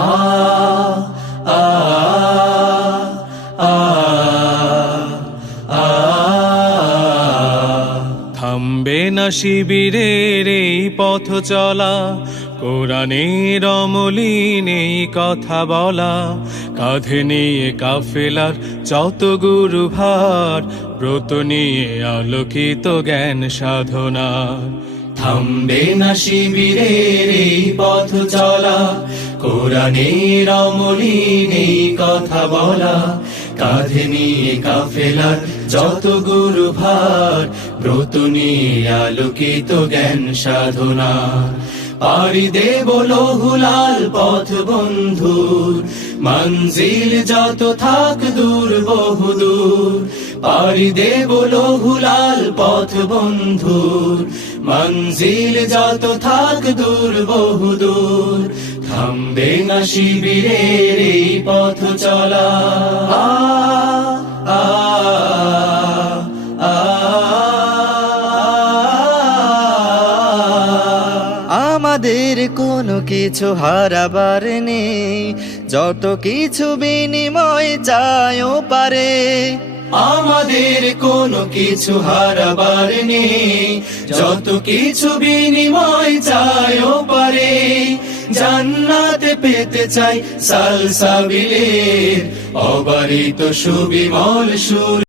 আ আ আ আ থামবে না শিবিরের এই পথ চলা, কোরআনের অমলিন এই কথা বলা, কাঁধে নিয়ে কাফেলার যত গুরু ভার, ব্রত নিয়ে আলোকিত জ্ঞান সাধনা। থামবে না শিবিরের এই পথ চলা, কোরআনের অমলিন এই কথা বলা, কাঁধে নিয়ে কাফেলার যত গুরু ভার, ব্রত নিয়ে আলোকিত জ্ঞান সাধনা। পাড়ি দেব লৌহুলাল পথ বন্ধুর, মঞ্জিল যত থাক দূর বহুদূর। পাড়ি দেব লৌহুলাল পথ বন্ধুর, মঞ্জিল যত থাক দূর বহুদূর। থামবে না শিবিরের এই পথ চলা। আ আ আ আমাদের কোনো কিছু হারাবার নেই, যত কিছু বিনিময় চাইও পারে। আমাদের কোনো কিছু হারাবার নেই, যত কিছু বিনিময় চাইও পারে। জান্নাতে পেতে চাই সালসাবিলের অবারিত সুবিমল সুর।